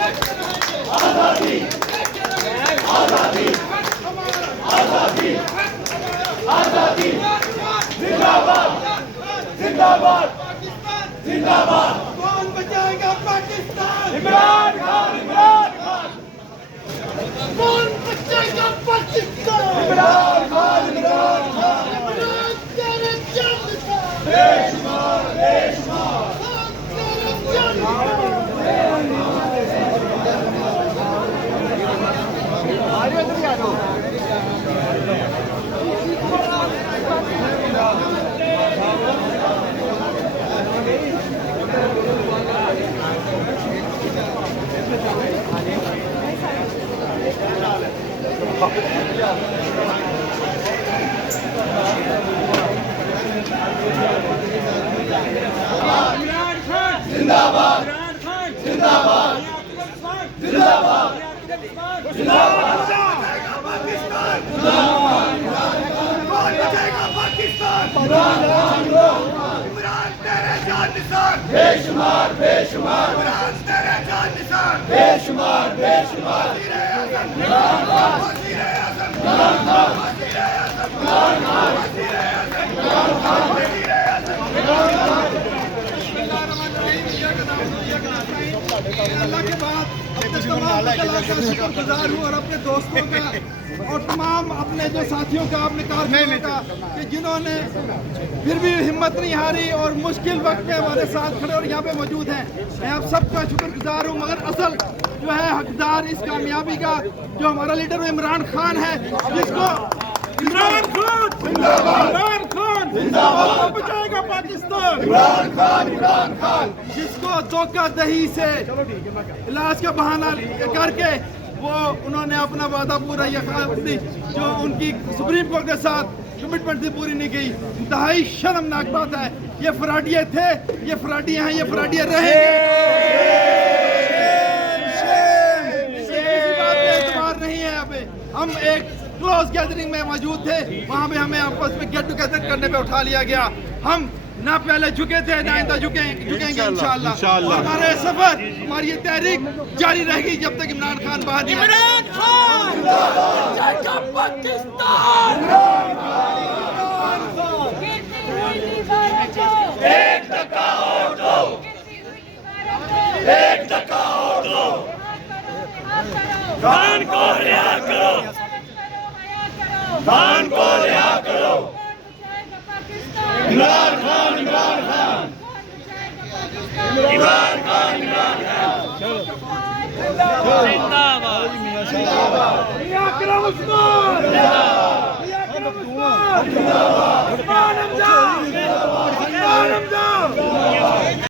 आजादी आजादी आजादी आजादी जिंदाबाद जिंदाबाद जिंदाबाद। कौन बचाएगा पाकिस्तान? इमरान खान इमरान खान कौन बचाएगा पाकिस्तान? इमरान खान इमरान खान इमरान तेरे जन्म का बेशुमार बेशुमार तेरे जन्म का जिंदाबाद जिंदाबाद जिंदाबाद पाकिस्तान कौन बचाएगा पाकिस्तान? इमरान तेरे जान निशान बेशुमार बेशुमार इमरान तेरे जान निशान बेशुमार बेशुमार इमरान खान वज़ीर आज़म इमरान खान वज़ीर आज़म इमरान खान वज़ीर आज़म इमरान खान वज़ीर आज़म अल्लाह के बाद अपने तमाम शुक्रगुजार हूँ और अपने दोस्तों का और तमाम अपने जो साथियों का अपने कारकुनों का कि जिन्होंने फिर भी हिम्मत नहीं हारी और मुश्किल वक्त में हमारे साथ खड़े और यहाँ पे मौजूद हैं। मैं आप सबका शुक्रगुजार हूँ, मगर असल जो है हकदार इस कामयाबी का जो हमारा लीडर इमरान खान है, जिसको इमरान खान जिंदाबाद बचाएगा पाकिस्तान। इमरान खान जिसको धोखा दही से इलाज का बहाना करके वो उन्होंने अपना वादा पूरा अपनी जो उनकी सुप्रीम कोर्ट के साथ कमिटमेंट थी पूरी नहीं की। इंतहाई शर्मनाक बात है। ये फराडिये थे, ये फराडिये हैं, ये फराडिये रहेंगे। किसी बात पे एतबार नहीं है। यहाँ पे हम एक क्लोज गैदरिंग में मौजूद थे, वहाँ पे हमें आपस में गेट टुगेदर करने पे उठा लिया गया। हम ना पहले झुके थे ना आइंदा झुकेंगे इंशाअल्लाह। और हमारे सफर हमारी ये तहरीक जारी रहेगी जब तक इमरान खान बाहर नहीं आएगा। एक धक्का और दो एक धक्का और दो खान को रिहा करो खान को रिहा करो इमरान खान इमरान खान इमरान खान इमरान खान जिंदाबाद जिंदाबाद रिहा करो उस्मान, रिहा करो उस्मान, उस्मान हमजा, उस्मान हमजा।